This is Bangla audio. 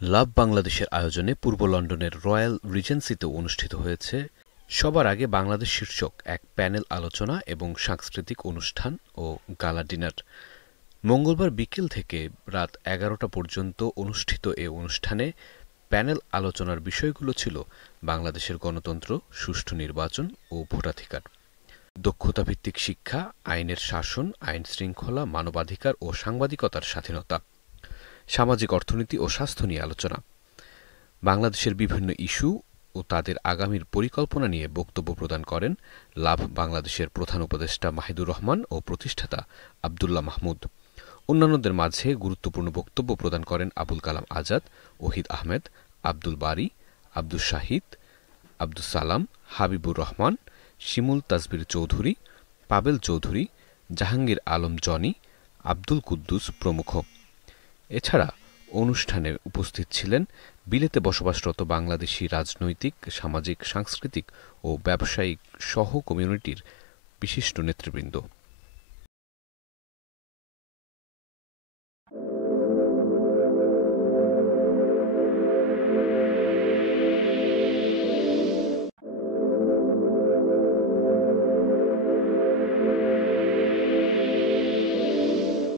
লাভ বাংলাদেশের আয়োজনে পূর্ব লন্ডনের রয়্যাল রিজেন্সিতে অনুষ্ঠিত হয়েছে সবার আগে বাংলাদেশ শীর্ষক এক প্যানেল আলোচনা এবং সাংস্কৃতিক অনুষ্ঠান ও গালা ডিনার। মঙ্গলবার বিকেল থেকে রাত ১১টা পর্যন্ত অনুষ্ঠিত এ অনুষ্ঠানে প্যানেল আলোচনার বিষয়গুলো ছিল বাংলাদেশের গণতন্ত্র, সুষ্ঠু নির্বাচন ও ভোটাধিকার, দক্ষতাভিত্তিক শিক্ষা, আইনের শাসন, আইন-শৃঙ্খলা, মানবাধিকার ও সাংবাদিকতার স্বাধীনতা, সামাজিক অর্থনীতি ও স্বাস্থ্য নিয়ে আলোচনা। বাংলাদেশের বিভিন্ন ইস্যু ও তাদের আগামীর পরিকল্পনা নিয়ে বক্তব্য প্রদান করেন লাভ বাংলাদেশের প্রধান উপদেষ্টা মাহিদুর রহমান ও প্রতিষ্ঠাতা আব্দুল্লাহ মাহমুদ। অন্যান্যদের মাঝে গুরুত্বপূর্ণ বক্তব্য প্রদান করেন আবুল কালাম আজাদ, ওহিদ আহমেদ, আব্দুল বারী, আব্দুস শাহিদ, আব্দুস সালাম, হাবিবুর রহমান, শিমুল তাজবির চৌধুরী, পাবেল চৌধুরী, জাহাঙ্গীর আলম জনি, আব্দুল কুদ্দুস প্রমুখ। এছাড়া অনুষ্ঠানে উপস্থিত ছিলেন বিলেতে বসবাসরত বাংলাদেশি রাজনৈতিক, সামাজিক, সাংস্কৃতিক ও ব্যবসায়িক সহ কমিউনিটির বিশিষ্ট নেতৃবৃন্দ।